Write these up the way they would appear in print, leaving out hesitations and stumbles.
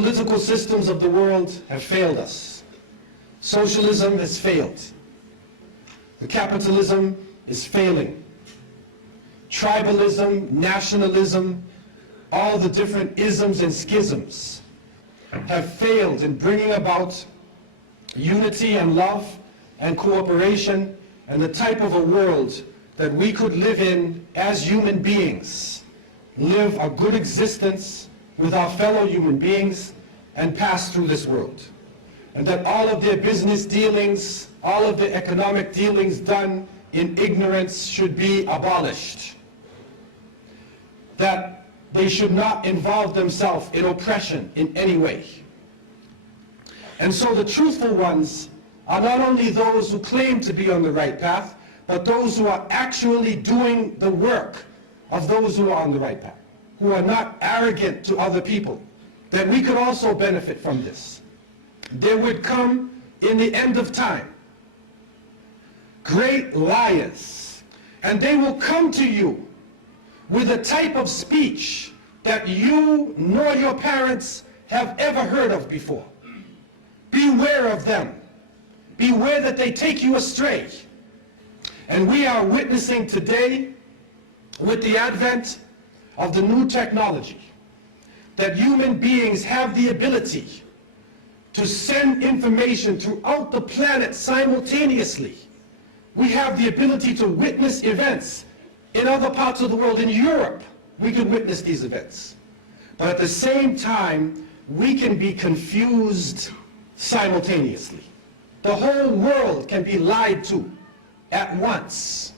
political systems of the world have failed us. Socialism has failed. The capitalism is failing. Tribalism, nationalism, all the different isms and schisms have failed in bringing about unity and love and cooperation and the type of a world that we could live in as human beings, live a good existence with our fellow human beings and pass through this world. And that all of their business dealings, all of the economic dealings done in ignorance should be abolished. That they should not involve themselves in oppression in any way. And so the truthful ones are not only those who claim to be on the right path, but those who are actually doing the work of those who are on the right path, who are not arrogant to other people, that we could also benefit from this. There would come, in the end of time, great liars, and they will come to you with a type of speech that you nor your parents have ever heard of before. Beware of them. Beware that they take you astray. And we are witnessing today, with the advent of the new technology, that human beings have the ability to send information throughout the planet simultaneously. We have the ability to witness events in other parts of the world. In Europe, we can witness these events. But at the same time, we can be confused simultaneously. The whole world can be lied to at once.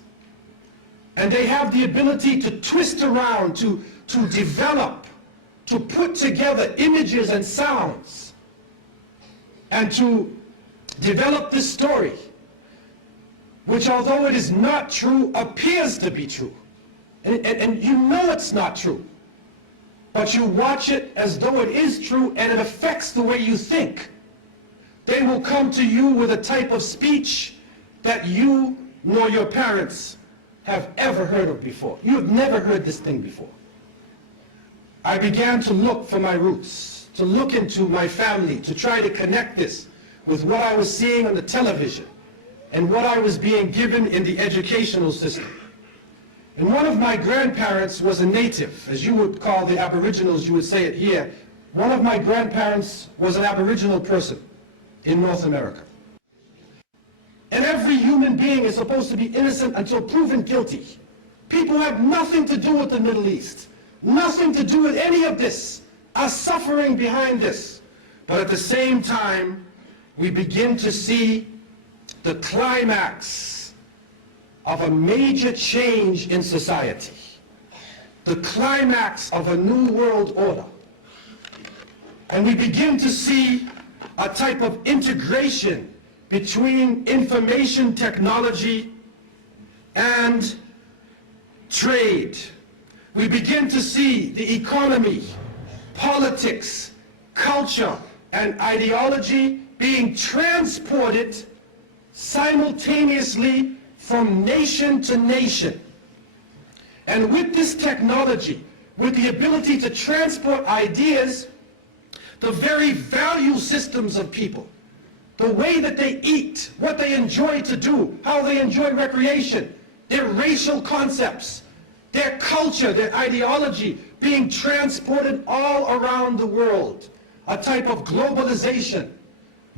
And they have the ability to twist around, to develop, to put together images and sounds, and to develop this story, which, although it is not true, appears to be true. And you know it's not true, but you watch it as though it is true, and it affects the way you think. They will come to you with a type of speech that you nor your parents have ever heard of before. You have never heard this thing before. I began to look for my roots, to look into my family, to try to connect this with what I was seeing on the television and what I was being given in the educational system. And one of my grandparents was a native, as you would call the Aboriginals, you would say it here. One of my grandparents was an Aboriginal person in North America. And every human being is supposed to be innocent until proven guilty. People have nothing to do with the Middle East, nothing to do with any of this, are suffering behind this. But at the same time, we begin to see the climax of a major change in society, the climax of a new world order. And we begin to see a type of integration between information technology and trade. We begin to see the economy, politics, culture, and ideology being transported simultaneously from nation to nation. And with this technology, with the ability to transport ideas, the very value systems of people, the way that they eat, what they enjoy to do, how they enjoy recreation, their racial concepts, their culture, their ideology being transported all around the world, a type of globalization.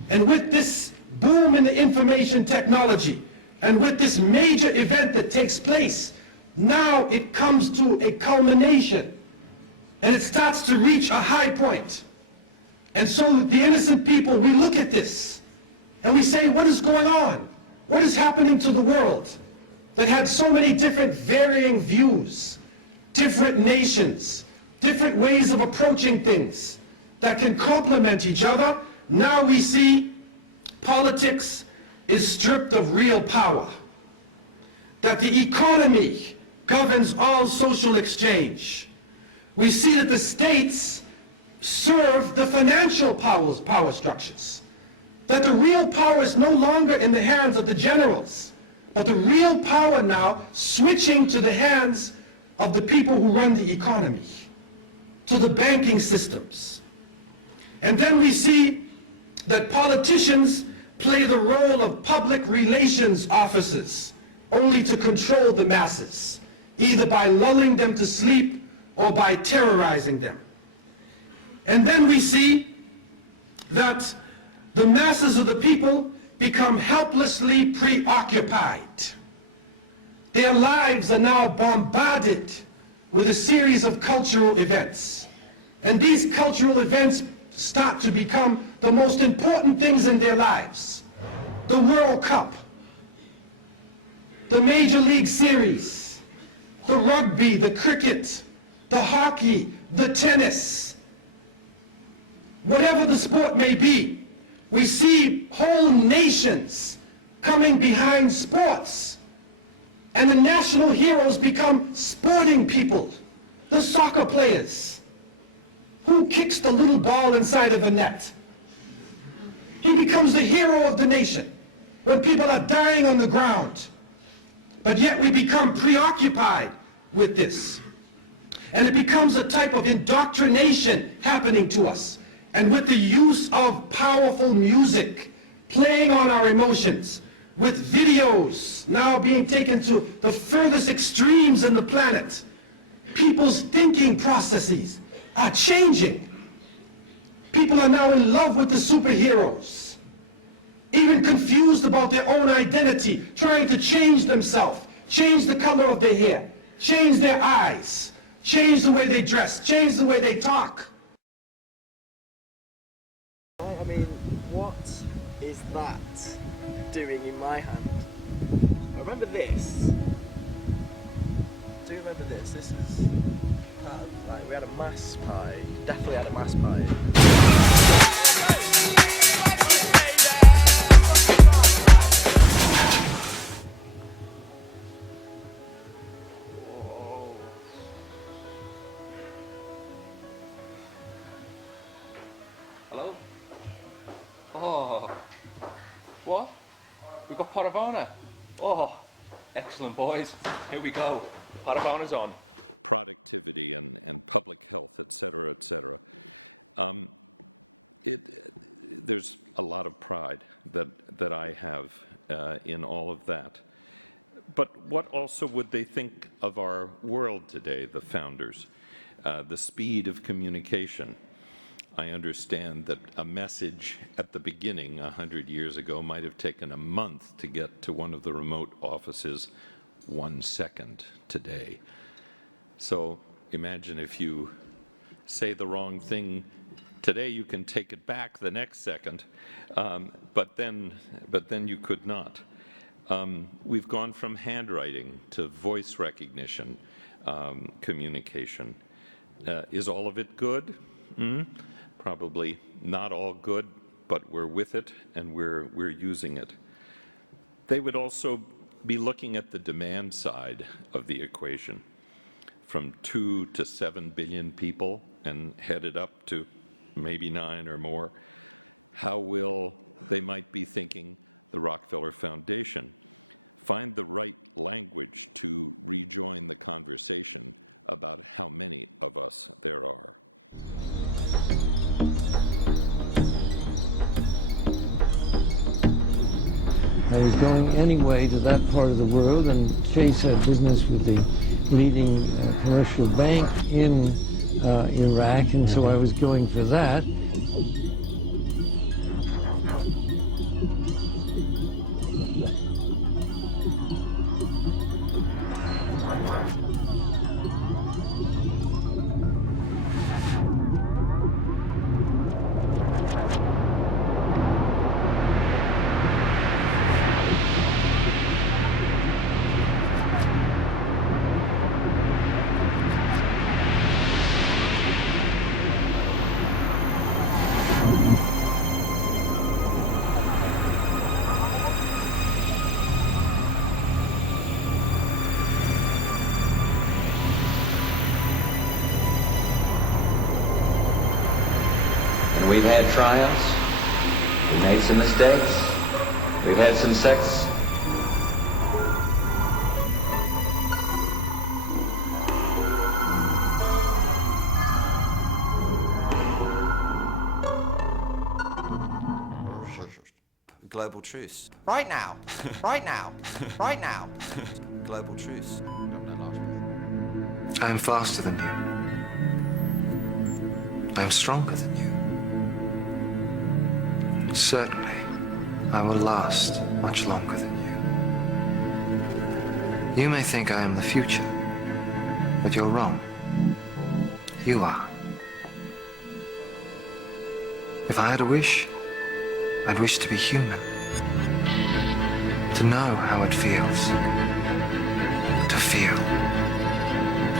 And with this boom in the information technology, and with this major event that takes place, now it comes to a culmination, and it starts to reach a high point. And so the innocent people, we look at this, and we say, what is going on? What is happening to the world that had so many different varying views, different nations, different ways of approaching things that can complement each other? Now we see politics is stripped of real power, that the economy governs all social exchange. We see that the states serve the financial power structures, that the real power is no longer in the hands of the generals, but the real power now switching to the hands of the people who run the economy, to the banking systems. And then we see that politicians play the role of public relations officers only to control the masses, either by lulling them to sleep or by terrorizing them. And then we see that the masses of the people become helplessly preoccupied. Their lives are now bombarded with a series of cultural events. And these cultural events start to become the most important things in their lives. The World Cup, the Major League Series, the rugby, the cricket, the hockey, the tennis. Whatever the sport may be, we see whole nations coming behind sports. And the national heroes become sporting people, the soccer players. Who kicks the little ball inside of the net? He becomes the hero of the nation when people are dying on the ground. But yet we become preoccupied with this. And it becomes a type of indoctrination happening to us. And with the use of powerful music playing on our emotions, with videos now being taken to the furthest extremes in the planet, people's thinking processes are changing. People are now in love with the superheroes, even confused about their own identity, trying to change themselves, change the color of their hair, change their eyes, change the way they dress, change the way they talk. I mean, what is that doing in my hand? I remember this. Do you remember this? This is part of, like, we had a mass party. Definitely had a mass party. Hello? Oh, what? We've got Paravana. Oh, excellent, boys. Here we go. Paravana's on. I was going anyway to that part of the world, and Chase had business with the leading commercial bank in Iraq, and so I was going for that. We've had triumphs, we've made some mistakes, we've had some sex. Global truce. Right now. Right now. Right now. Global truce. I am faster than you. I am stronger than you. Certainly, I will last much longer than you. You may think I am the future, but you're wrong. You are. If I had a wish, I'd wish to be human. To know how it feels. To feel.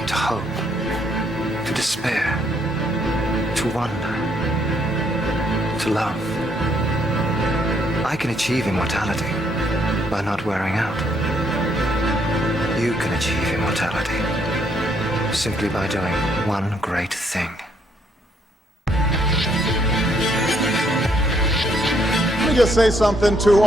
To hope. To despair. To wonder. To love. I can achieve immortality by not wearing out. You can achieve immortality simply by doing one great thing. Let me just say something to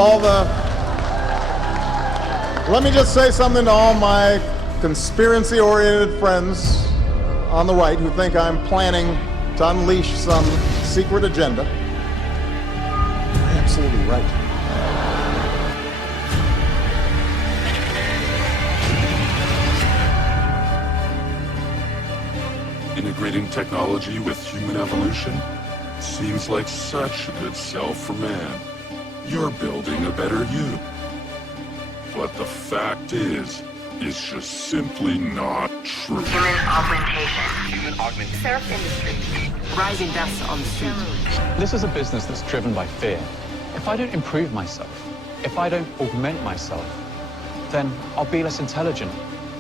all my conspiracy-oriented friends on the right who think I'm planning to unleash some secret agenda. You're absolutely right. Integrating technology with human evolution seems like such a good sell for man. You're building a better you. But the fact is, it's just simply not true. Human augmentation. Surf industry. Rising deaths on the street. This is a business that's driven by fear. If I don't improve myself, if I don't augment myself, then I'll be less intelligent,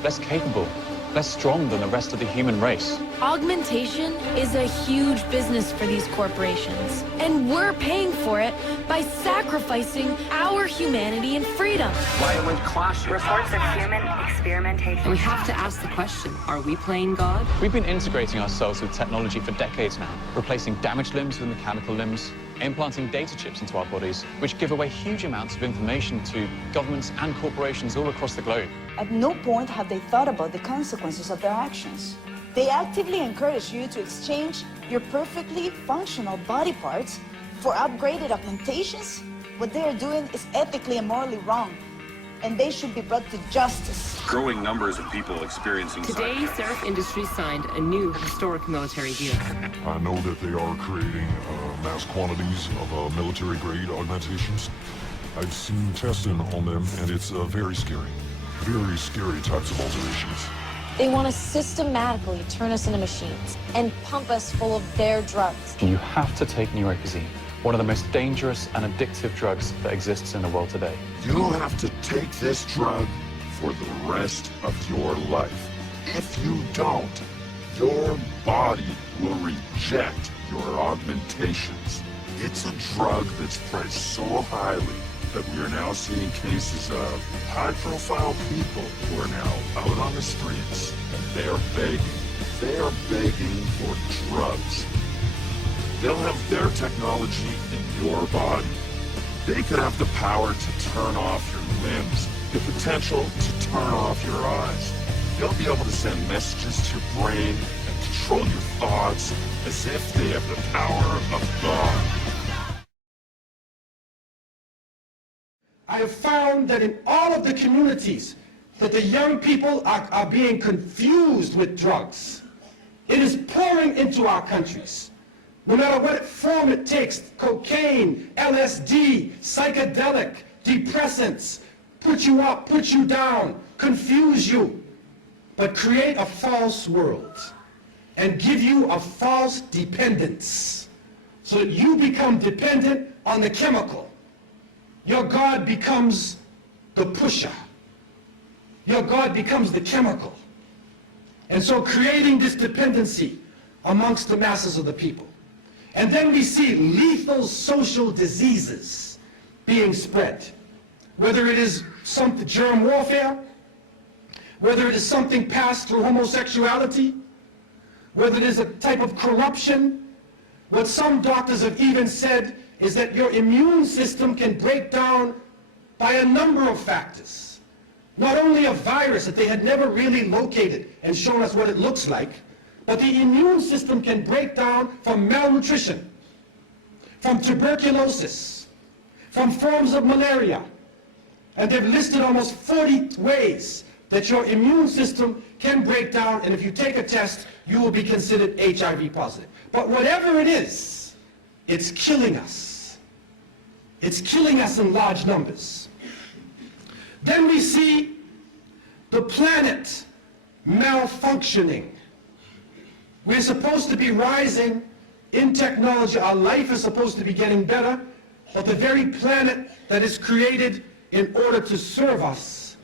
less capable, less strong than the rest of the human race. Augmentation is a huge business for these corporations, and we're paying for it by sacrificing our humanity and freedom. Violent clashes. Reports of human experimentation. And we have to ask the question, are we playing God? We've been integrating ourselves with technology for decades now, replacing damaged limbs with mechanical limbs, implanting data chips into our bodies, which give away huge amounts of information to governments and corporations all across the globe. At no point have they thought about the consequences of their actions. They actively encourage you to exchange your perfectly functional body parts for upgraded augmentations. What they are doing is ethically and morally wrong, and they should be brought to justice. Growing numbers of people experiencing Today, Surf Industries signed a new historic military deal. I know that they are creating mass quantities of military-grade augmentations. I've seen testing on them, and it's very scary types of alterations. They want to systematically turn us into machines and pump us full of their drugs. You have to take neuropozyne, one of the most dangerous and addictive drugs that exists in the world today. You'll have to take this drug for the rest of your life. If you don't, your body will reject your augmentations. It's a drug that's priced so highly that we are now seeing cases of high-profile people who are now out on the streets, and they are begging for drugs. They'll have their technology in your body. They could have the power to turn off your limbs, the potential to turn off your eyes. They'll be able to send messages to your brain and control your thoughts as if they have the power of God. I have found that in all of the communities that the young people are being confused with drugs. It is pouring into our countries. No matter what form it takes, cocaine, LSD, psychedelic, depressants, put you up, put you down, confuse you, but create a false world and give you a false dependence so that you become dependent on the chemical. Your God becomes the pusher. Your God becomes the chemical. And so creating this dependency amongst the masses of the people. And then we see lethal social diseases being spread. Whether it is some germ warfare, whether it is something passed through homosexuality, whether it is a type of corruption. What some doctors have even said is that your immune system can break down by a number of factors. Not only a virus that they had never really located and shown us what it looks like, but the immune system can break down from malnutrition, from tuberculosis, from forms of malaria. And they've listed almost 40 ways that your immune system can break down, and if you take a test, you will be considered HIV positive. But whatever it is, it's killing us. It's killing us in large numbers. Then we see the planet malfunctioning. We're supposed to be rising in technology. Our life is supposed to be getting better, but the very planet that is created in order to serve us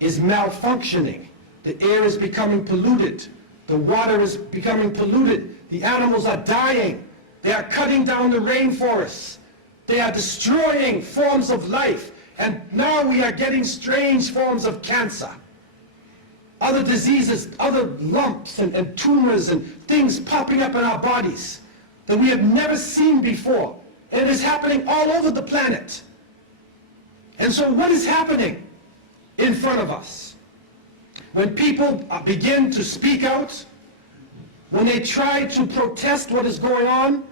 is malfunctioning. The air is becoming polluted. The water is becoming polluted. The animals are dying. They are cutting down the rainforests. They are destroying forms of life. And now we are getting strange forms of cancer. Other diseases, other lumps and tumors and things popping up in our bodies that we have never seen before. And it is happening all over the planet. And so what is happening in front of us? When people begin to speak out, when they try to protest what is going on,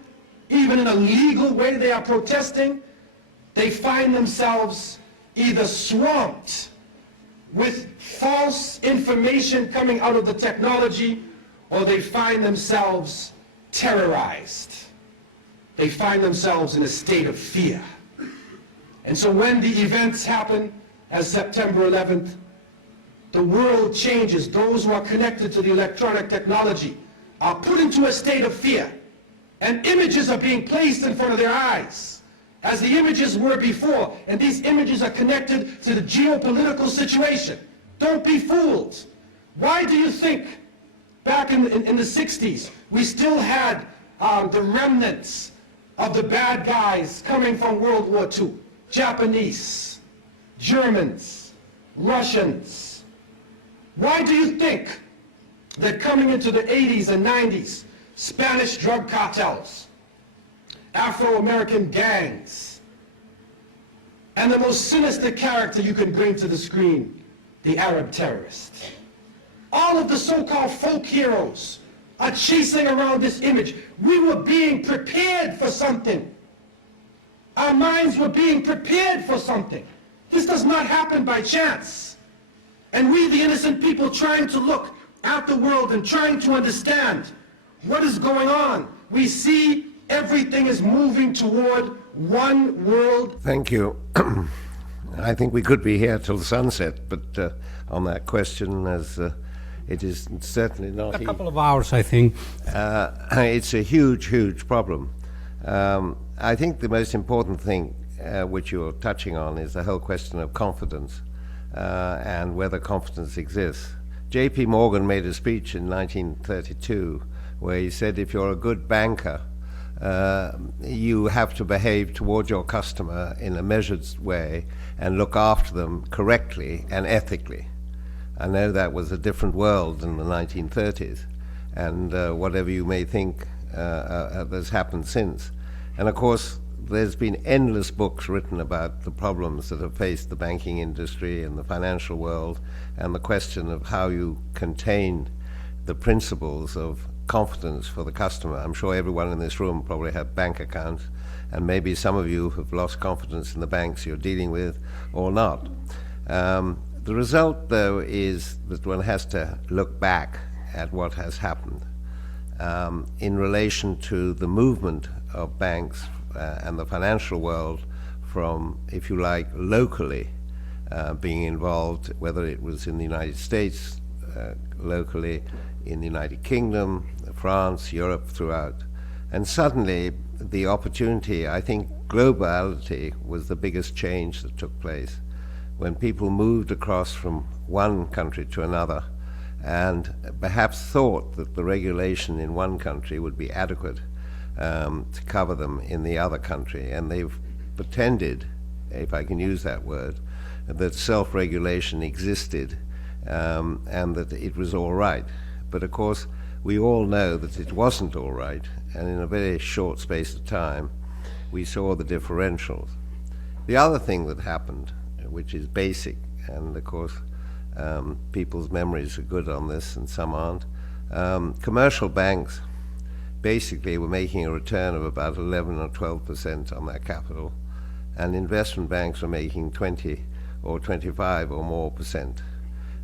even in a legal way they are protesting, they find themselves either swamped with false information coming out of the technology, or they find themselves terrorized. They find themselves in a state of fear. And so when the events happen, as September 11th, the world changes. Those who are connected to the electronic technology are put into a state of fear. And images are being placed in front of their eyes, as the images were before. And these images are connected to the geopolitical situation. Don't be fooled. Why do you think back in the 60s, we still had the remnants of the bad guys coming from World War II? Japanese, Germans, Russians. Why do you think that coming into the 80s and 90s, Spanish drug cartels, Afro-American gangs, and the most sinister character you can bring to the screen, the Arab terrorist? All of the so-called folk heroes are chasing around this image. We were being prepared for something. Our minds were being prepared for something. This does not happen by chance. And we, the innocent people, trying to look at the world and trying to understand what is going on, we see everything is moving toward one world. Thank you. I think we could be here till sunset, but on that question, as it is certainly not a couple of hours, I think. It's a huge, huge problem. I think the most important thing which you're touching on is the whole question of confidence and whether confidence exists. J.P. Morgan made a speech in 1932 where he said if you're a good banker, you have to behave toward your customer in a measured way and look after them correctly and ethically. I know that was a different world in the 1930s, and whatever you may think has happened since. And of course, there's been endless books written about the problems that have faced the banking industry and the financial world, and the question of how you contain the principles of confidence for the customer. I'm sure everyone in this room probably have bank accounts, and maybe some of you have lost confidence in the banks you're dealing with or not. The result, though, is that one has to look back at what has happened in relation to the movement of banks and the financial world from, if you like, locally being involved, whether it was in the United States, locally in the United Kingdom, France, Europe, throughout. And suddenly the opportunity, I think globality was the biggest change that took place when people moved across from one country to another and perhaps thought that the regulation in one country would be adequate to cover them in the other country. And they've pretended, if I can use that word, that self-regulation existed and that it was all right. But of course, we all know that it wasn't all right, and in a very short space of time, we saw the differentials. The other thing that happened, which is basic, and of course, people's memories are good on this and some aren't, commercial banks basically were making a return of about 11 or 12% on their capital. and investment banks were making 20 or 25 or more percent.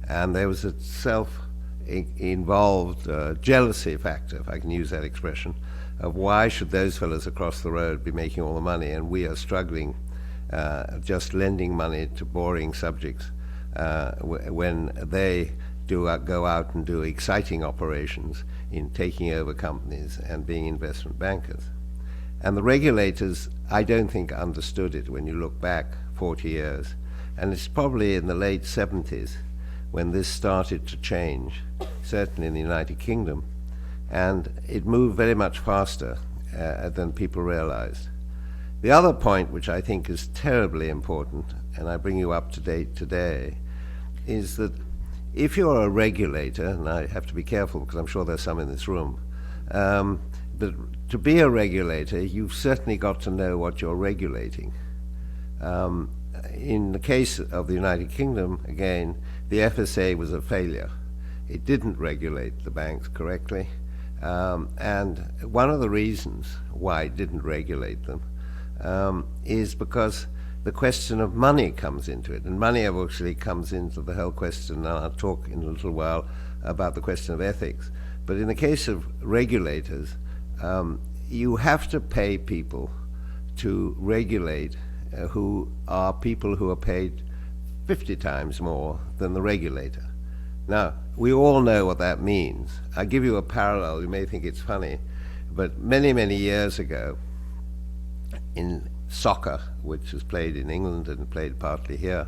And there was a self-involved jealousy factor, if I can use that expression, of why should those fellows across the road be making all the money and we are struggling just lending money to boring subjects when they go out and do exciting operations in taking over companies and being investment bankers. And the regulators, I don't think, understood it when you look back 40 years. And it's probably in the late 70s when this started to change, certainly in the United Kingdom. And it moved very much faster than people realized. The other point, which I think is terribly important, and I bring you up to date today, is that if you're a regulator, and I have to be careful because I'm sure there's some in this room, but to be a regulator, you've certainly got to know what you're regulating. In the case of the United Kingdom, again, the FSA was a failure. It didn't regulate the banks correctly. And one of the reasons why it didn't regulate them is because the question of money comes into it. And money obviously comes into the whole question, and I'll talk in a little while about the question of ethics. But in the case of regulators, you have to pay people to regulate who are people who are paid 50 times more than the regulator. Now, we all know what that means. I'll give you a parallel. You may think it's funny, but many, many years ago, in soccer, which was played in England and played partly here,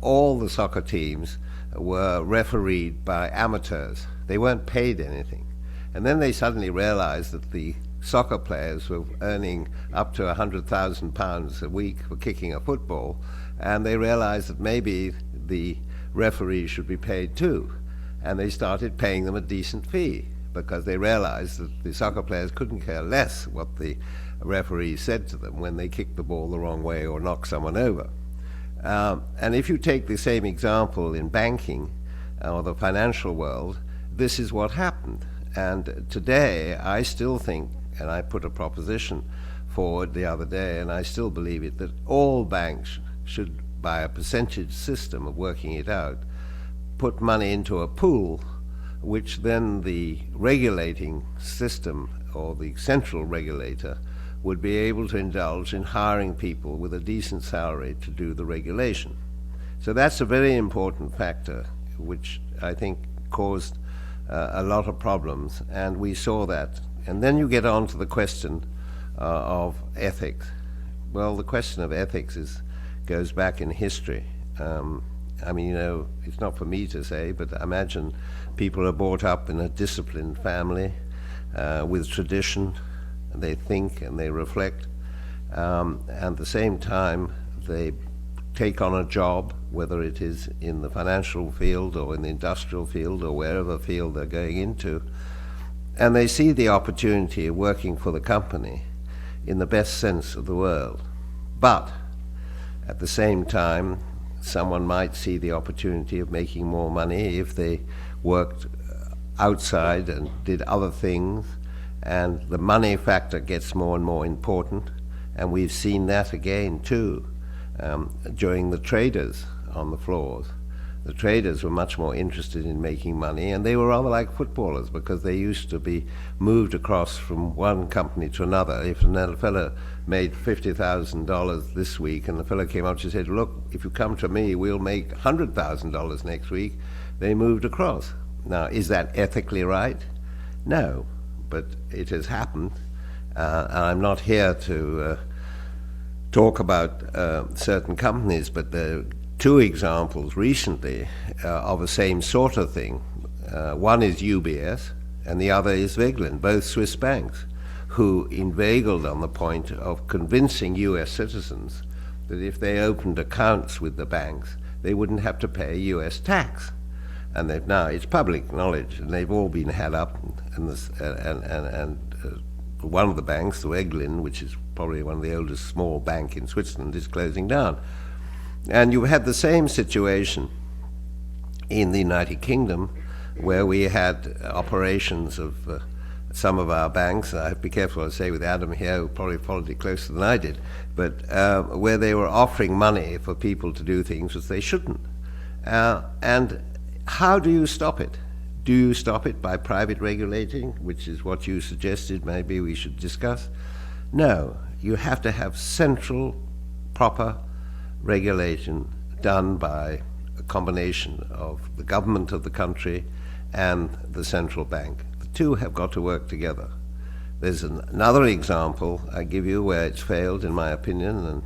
all the soccer teams were refereed by amateurs. They weren't paid anything. And then they suddenly realized that the soccer players were earning up to £100,000 a week for kicking a football, and they realized that maybe the referees should be paid too. And they started paying them a decent fee because they realized that the soccer players couldn't care less what the referee said to them when they kicked the ball the wrong way or knocked someone over. And if you take the same example in banking or the financial world, this is what happened. And today, I still think, and I put a proposition forward the other day, and I still believe it, that all banks should, by a percentage system of working it out, put money into a pool, which then the regulating system or the central regulator would be able to indulge in hiring people with a decent salary to do the regulation. So that's a very important factor, which I think caused a lot of problems, and we saw that. And then you get on to the question of ethics. Well, the question of ethics goes back in history. I mean, you know, it's not for me to say, but imagine people are brought up in a disciplined family with tradition. They think and they reflect. And at the same time, they take on a job, whether it is in the financial field or in the industrial field or wherever field they're going into, and they see the opportunity of working for the company in the best sense of the word. But at the same time, someone might see the opportunity of making more money if they worked outside and did other things, and the money factor gets more and more important, and we've seen that again too during the traders on the floors. The traders were much more interested in making money, and they were rather like footballers because they used to be moved across from one company to another. If a fellow made $50,000 this week and the fellow came up and said, look, if you come to me, we'll make $100,000 next week, they moved across. Now, is that ethically right? No, but it has happened. And I'm not here to talk about certain companies, but there are two examples recently of the same sort of thing. One is UBS, and the other is Vegland, both Swiss banks, who inveigled on the point of convincing US citizens that if they opened accounts with the banks, they wouldn't have to pay US tax. And they've now, it's public knowledge, and they've all been had up, and one of the banks, the Vegland, which is probably one of the oldest small bank in Switzerland, is closing down. And you had the same situation in the United Kingdom, where we had operations of some of our banks, and I have to be careful what I say with Adam here, who probably followed it closer than I did, but where they were offering money for people to do things which they shouldn't. And how do you stop it? Do you stop it by private regulating, which is what you suggested maybe we should discuss? No, you have to have central, proper regulation done by a combination of the government of the country and the central bank. The two have got to work together. There's another example I give you where it's failed, in my opinion, and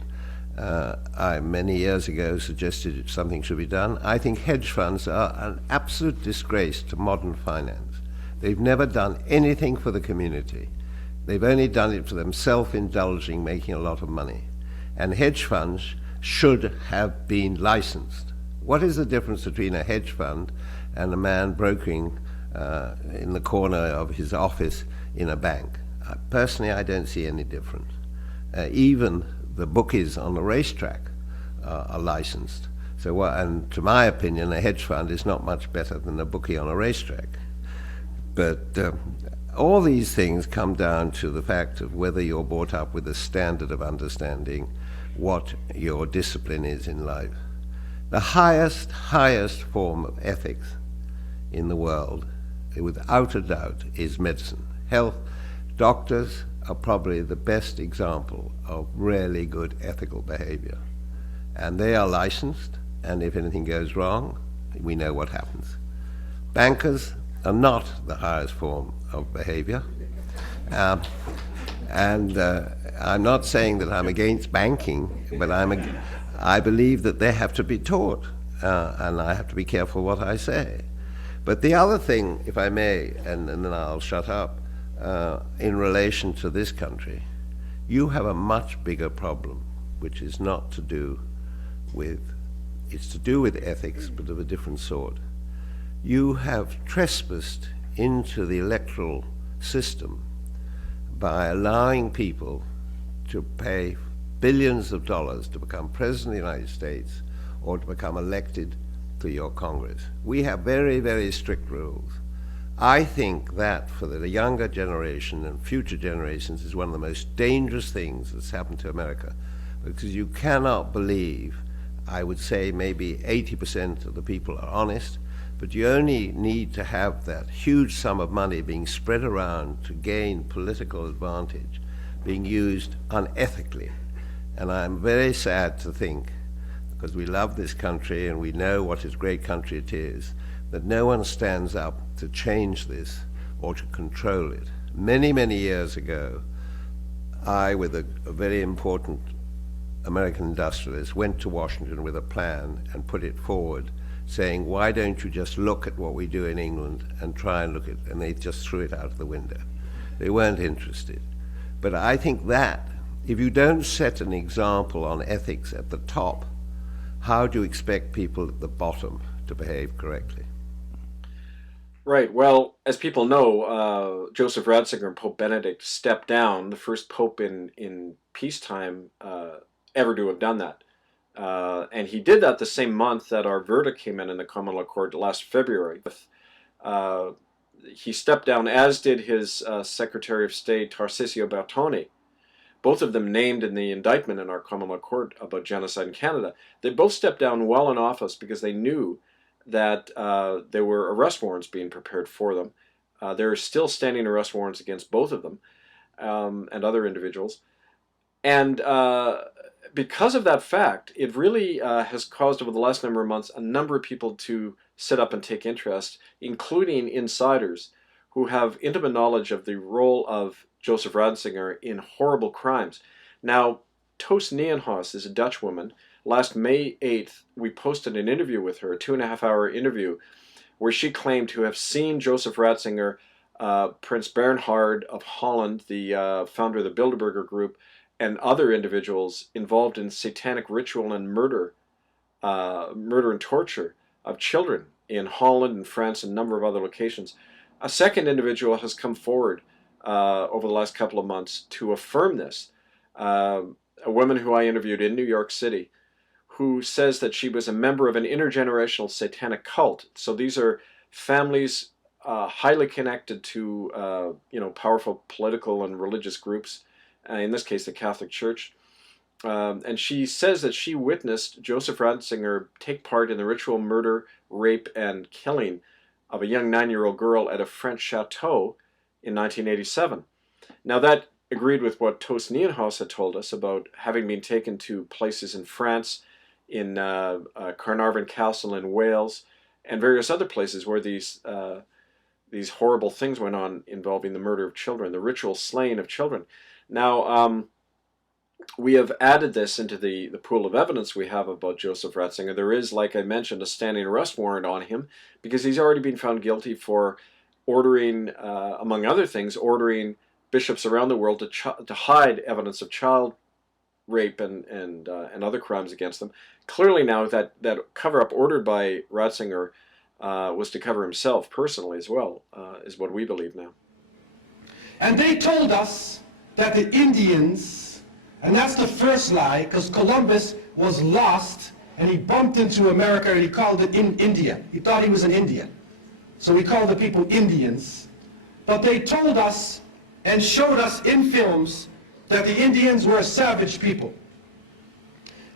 I, many years ago, suggested something should be done. I think hedge funds are an absolute disgrace to modern finance. They've never done anything for the community. They've only done it for them, self-indulging, making a lot of money. And hedge funds should have been licensed. What is the difference between a hedge fund and a man brokering in the corner of his office in a bank? Personally, I don't see any difference. Even the bookies on the racetrack are licensed. So, and to my opinion, a hedge fund is not much better than a bookie on a racetrack. But all these things come down to the fact of whether you're brought up with a standard of understanding what your discipline is in life. The highest form of ethics in the world, without a doubt, is medicine. Health, doctors are probably the best example of really good ethical behavior. And they are licensed, and if anything goes wrong, we know what happens. Bankers are not the highest form of behavior. I'm not saying that I'm against banking, but I believe that they have to be taught, and I have to be careful what I say. But the other thing, if I may, and then I'll shut up, in relation to this country, you have a much bigger problem, which is not to do with, it's to do with ethics, but of a different sort. You have trespassed into the electoral system by allowing people to pay billions of dollars to become president of the United States or to become elected to your Congress. We have very, very strict rules. I think that for the younger generation and future generations is one of the most dangerous things that's happened to America, because you cannot believe, I would say maybe 80% of the people are honest, but you only need to have that huge sum of money being spread around to gain political advantage, being used unethically. And I'm very sad to think, because we love this country and we know what a great country it is, that no one stands up to change this or to control it. Many, many years ago, I, with a very important American industrialist, went to Washington with a plan and put it forward, saying, why don't you just look at what we do in England and try and look at it? And they just threw it out of the window. They weren't interested. But I think that, if you don't set an example on ethics at the top, how do you expect people at the bottom to behave correctly? Right. Well, as people know, Joseph Ratzinger and Pope Benedict stepped down, the first pope in peacetime ever to have done that. And he did that the same month that our verdict came in the common law court last February. He stepped down, as did his Secretary of State, Tarcisio Bertoni, both of them named in the indictment in our common law court about genocide in Canada. They both stepped down while in office because they knew that there were arrest warrants being prepared for them. There are still standing arrest warrants against both of them and other individuals. And because of that fact, it really has caused over the last number of months a number of people to sit up and take interest, including insiders who have intimate knowledge of the role of Joseph Ratzinger in horrible crimes. Now, Toos Nijenhuis is a Dutch woman. Last May 8th, we posted an interview with her, a 2.5-hour interview, where she claimed to have seen Joseph Ratzinger, Prince Bernhard of Holland, the founder of the Bilderberger Group, and other individuals involved in satanic ritual and murder and torture of children in Holland and France and a number of other locations. A second individual has come forward over the last couple of months to affirm this. A woman who I interviewed in New York City, who says that she was a member of an intergenerational satanic cult. So these are families highly connected to powerful political and religious groups, in this case the Catholic Church. And she says that she witnessed Joseph Ratzinger take part in the ritual murder, rape, and killing of a young 9-year-old girl at a French chateau in 1987. Now that agreed with what Toos Nienhuis had told us about having been taken to places in France, in Carnarvon Castle in Wales, and various other places where these horrible things went on involving the murder of children, the ritual slaying of children. Now, we have added this into the pool of evidence we have about Joseph Ratzinger. There is, like I mentioned, a standing arrest warrant on him because he's already been found guilty for ordering, among other things, ordering bishops around the world to hide evidence of child rape and other crimes against them. Clearly now that cover-up ordered by Ratzinger was to cover himself personally as well, is what we believe now. And they told us that the Indians, and that's the first lie, because Columbus was lost and he bumped into America and he called it India. He thought he was in India. So we called the people Indians. But they told us and showed us in films that the Indians were a savage people.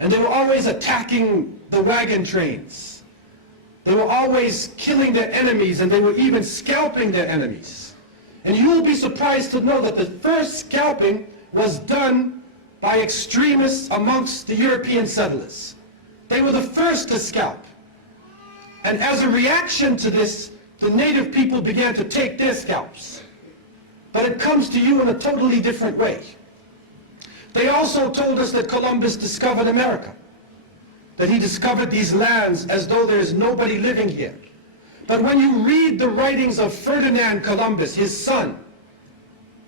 And they were always attacking the wagon trains. They were always killing their enemies, and they were even scalping their enemies. And you'll be surprised to know that the first scalping was done by extremists amongst the European settlers. They were the first to scalp. And as a reaction to this, the native people began to take their scalps. But it comes to you in a totally different way. They also told us that Columbus discovered America, that he discovered these lands as though there is nobody living here. But when you read the writings of Ferdinand Columbus, his son,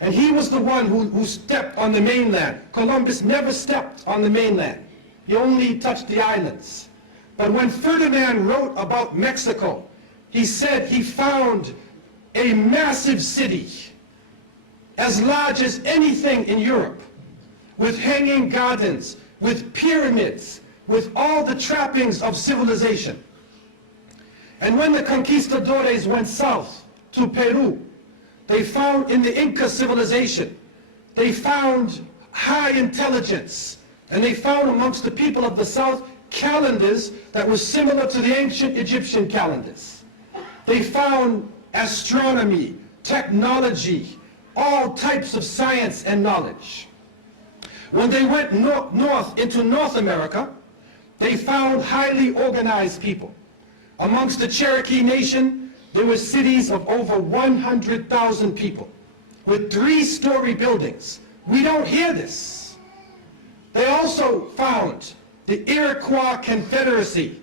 and he was the one who stepped on the mainland. Columbus never stepped on the mainland. He only touched the islands. But when Ferdinand wrote about Mexico, he said he found a massive city as large as anything in Europe, with hanging gardens, with pyramids, with all the trappings of civilization. And when the conquistadores went south to Peru, they found in the Inca civilization, they found high intelligence, and they found amongst the people of the south calendars that were similar to the ancient Egyptian calendars. They found astronomy, technology, all types of science and knowledge. When they went north into North America, they found highly organized people. Amongst the Cherokee Nation, there were cities of over 100,000 people with 3-story buildings. We don't hear this. They also found the Iroquois Confederacy,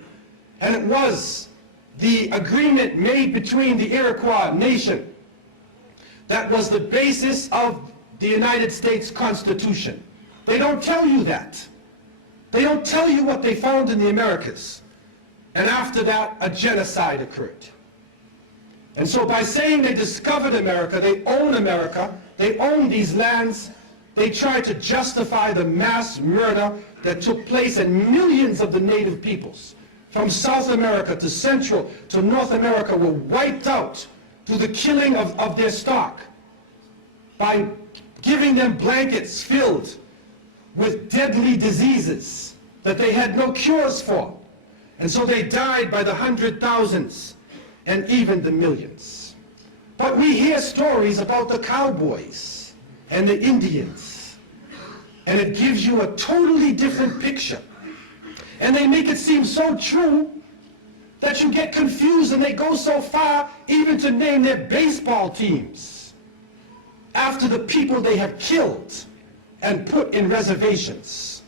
and it was the agreement made between the Iroquois nation that was the basis of the United States Constitution. They don't tell you that. They don't tell you what they found in the Americas. And after that, a genocide occurred. And so by saying they discovered America, they own these lands, they tried to justify the mass murder that took place, and millions of the native peoples from South America to Central to North America were wiped out through the killing of their stock by giving them blankets filled with deadly diseases that they had no cures for. And so they died by the 100,000s and even the millions. But we hear stories about the cowboys and the Indians, and it gives you a totally different picture. And they make it seem so true that you get confused, and they go so far even to name their baseball teams after the people they have killed and put in reservations.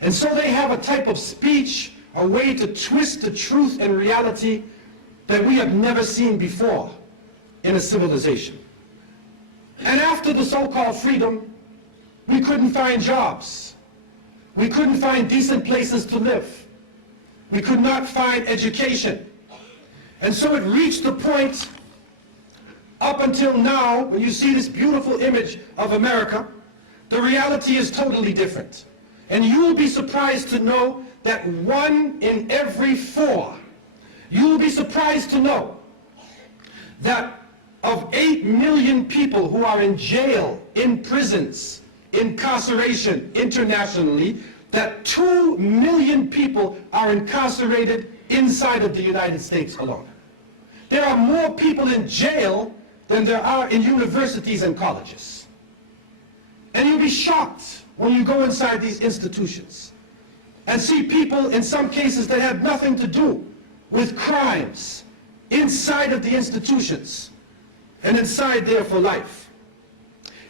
And so they have a type of speech, a way to twist the truth and reality that we have never seen before in a civilization. And after the so-called freedom, we couldn't find jobs. We couldn't find decent places to live. We could not find education. And so it reached the point up until now, when you see this beautiful image of America, the reality is totally different. And you will be surprised to know that 1 in every 4, you will be surprised to know that of 8 million people who are in jail, in prisons, incarceration internationally, that 2 million people are incarcerated inside of the United States alone. There are more people in jail than there are in universities and colleges. And you'll be shocked when you go inside these institutions and see people, in some cases, that have nothing to do with crimes inside of the institutions and inside there for life.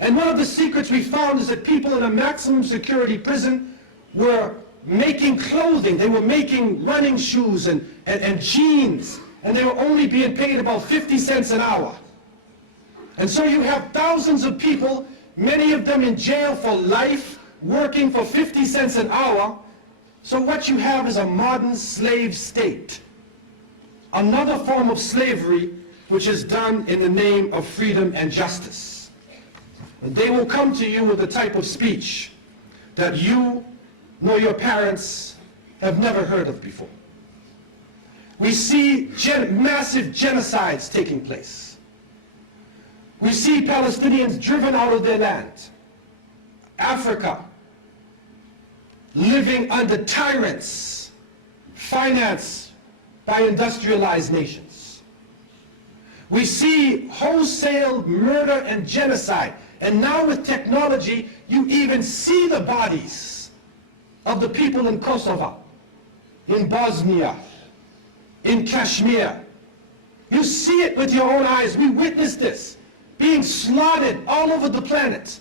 And one of the secrets we found is that people in a maximum security prison were making clothing. They were making running shoes and jeans, and they were only being paid about 50 cents an hour. And so you have thousands of people, many of them in jail for life, working for 50 cents an hour. So what you have is a modern slave state. Another form of slavery which is done in the name of freedom and justice. And they will come to you with a type of speech that you nor your parents have never heard of before. We see massive genocides taking place. We see Palestinians driven out of their land. Africa living under tyrants financed by industrialized nations. We see wholesale murder and genocide. And now with technology, you even see the bodies of the people in Kosovo, in Bosnia, in Kashmir. You see it with your own eyes. We witnessed this being slaughtered all over the planet.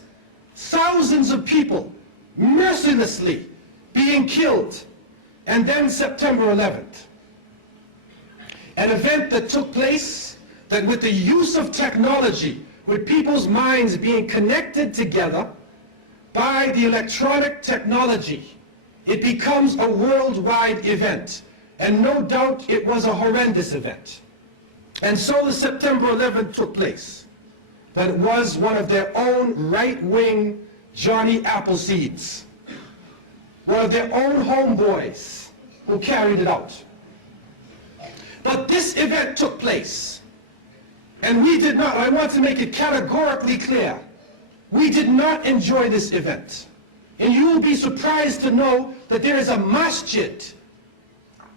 Thousands of people mercilessly being killed. And then September 11th, an event that took place that with the use of technology, with people's minds being connected together by the electronic technology, it becomes a worldwide event. And no doubt it was a horrendous event. And so the September 11th took place. But it was one of their own right-wing Johnny Appleseeds, one of their own homeboys who carried it out. But this event took place, and we did not, I want to make it categorically clear, we did not enjoy this event. And you will be surprised to know that there is a masjid.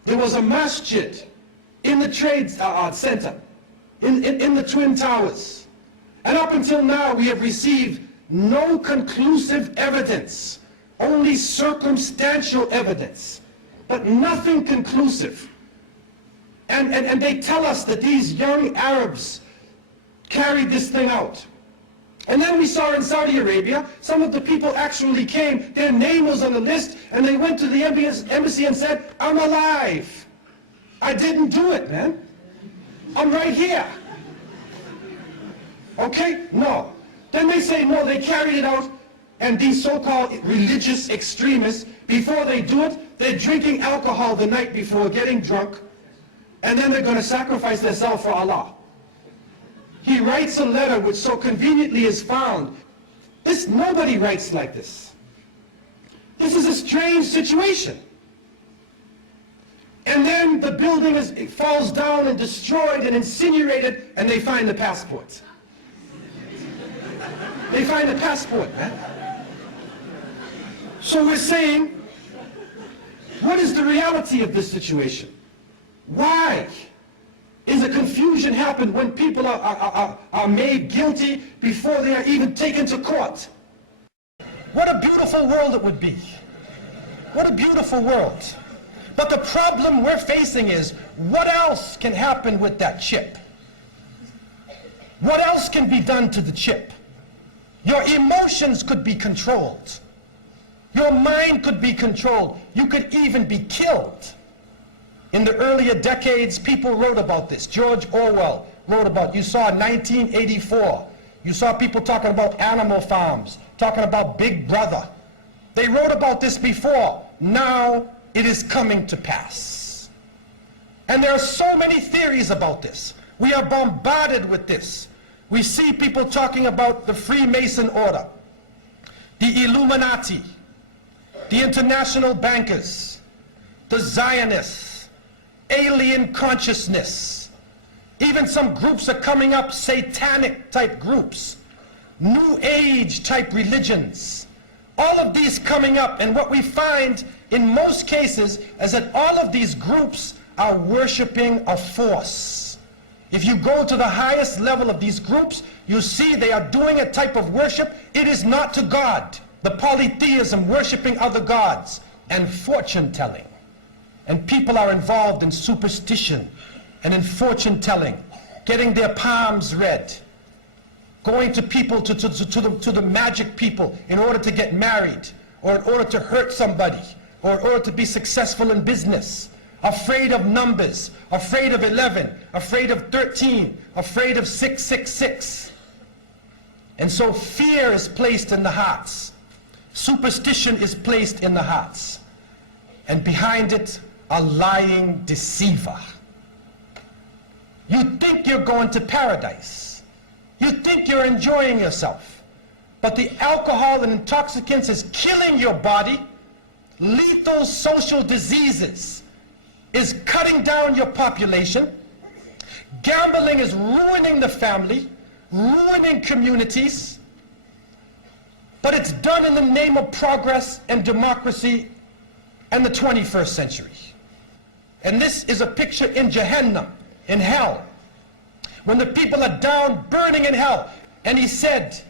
There was a masjid in the trade center, in the Twin Towers. And up until now, we have received no conclusive evidence, only circumstantial evidence, but nothing conclusive. And they tell us that these young Arabs carried this thing out. And then we saw in Saudi Arabia, some of the people actually came, their name was on the list, and they went to the embassy and said, I'm alive. I didn't do it, man. I'm right here. Okay? No. Then they say, no, they carried it out, and these so-called religious extremists, before they do it, they're drinking alcohol the night before, getting drunk, and then they're going to sacrifice themselves for Allah. He writes a letter which so conveniently is found. Nobody writes like this. This is a strange situation. And then the building falls down and destroyed and incinerated, and they find the passports. They find the passport, man. So we're saying, what is the reality of this situation? Why is a confusion happen when people are made guilty before they are even taken to court? What a beautiful world it would be. What a beautiful world. But the problem we're facing is, what else can happen with that chip? What else can be done to the chip? Your emotions could be controlled. Your mind could be controlled. You could even be killed. In the earlier decades, people wrote about this. George Orwell wrote about, you saw 1984. You saw people talking about animal farms, talking about Big Brother. They wrote about this before. Now it is coming to pass. And there are so many theories about this. We are bombarded with this. We see people talking about the Freemason order, the Illuminati, the international bankers, the Zionists, alien consciousness. Even some groups are coming up, satanic type groups, New Age type religions. All of these coming up, and what we find in most cases is that all of these groups are worshiping a force. If you go to the highest level of these groups, you see they are doing a type of worship. It is not to God. The polytheism, worshiping other gods, and fortune telling. And people are involved in superstition and in fortune telling, getting their palms read, going to people, to the magic people in order to get married, or in order to hurt somebody, or in order to be successful in business, afraid of numbers, afraid of 11, afraid of 13, afraid of 666. And so fear is placed in the hearts. Superstition is placed in the hearts. And behind it, a lying deceiver. You think you're going to paradise. You think you're enjoying yourself. But the alcohol and intoxicants is killing your body. Lethal social diseases is cutting down your population. Gambling is ruining the family, ruining communities. But it's done in the name of progress and democracy and the 21st century. And this is a picture in Gehenna, in hell, when the people are down burning in hell. And he said,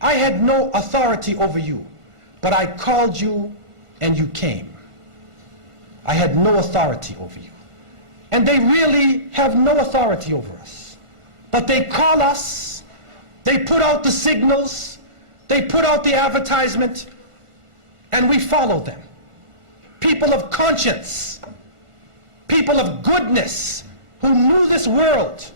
I had no authority over you, but I called you and you came. I had no authority over you. And they really have no authority over us. But they call us, they put out the signals, they put out the advertisement, and we follow them. People of conscience, people of goodness, who knew this world,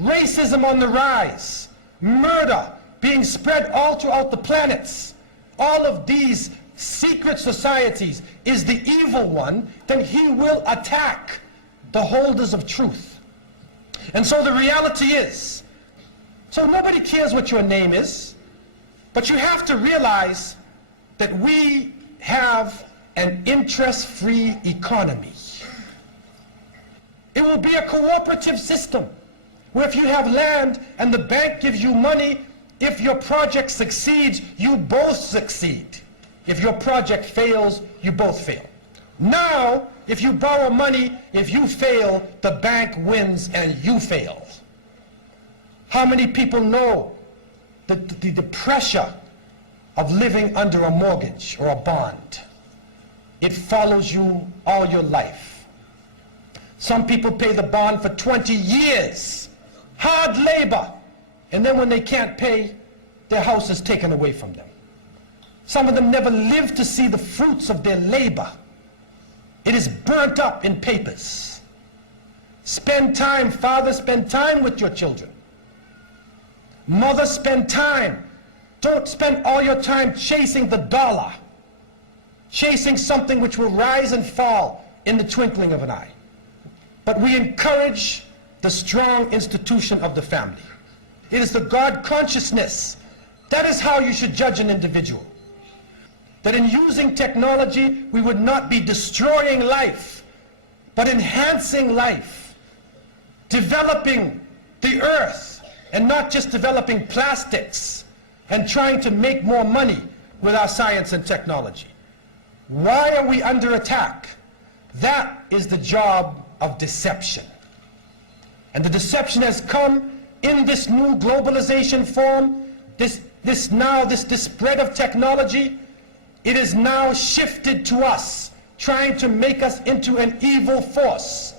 racism on the rise, murder being spread all throughout the planets, all of these secret societies, is the evil one, then he will attack the holders of truth. And so the reality is, so nobody cares what your name is, but you have to realize that we have an interest-free economy. It will be a cooperative system where if you have land and the bank gives you money, if your project succeeds, you both succeed. If your project fails, you both fail. Now, if you borrow money, if you fail, the bank wins and you fail. How many people know the pressure of living under a mortgage or a bond? It follows you all your life. Some people pay the bond for 20 years, hard labor, and then when they can't pay, their house is taken away from them. Some of them never live to see the fruits of their labor. It is burnt up in papers. Spend time, father, spend time with your children. Mother, spend time. Don't spend all your time chasing the dollar, chasing something which will rise and fall in the twinkling of an eye. But we encourage the strong institution of the family. It is the God consciousness. That is how you should judge an individual. That in using technology, we would not be destroying life, but enhancing life, developing the earth, and not just developing plastics and trying to make more money with our science and technology. Why are we under attack? That is the job of deception. And the deception has come in this new globalization form, this spread of technology. It is now shifted to us, trying to make us into an evil force.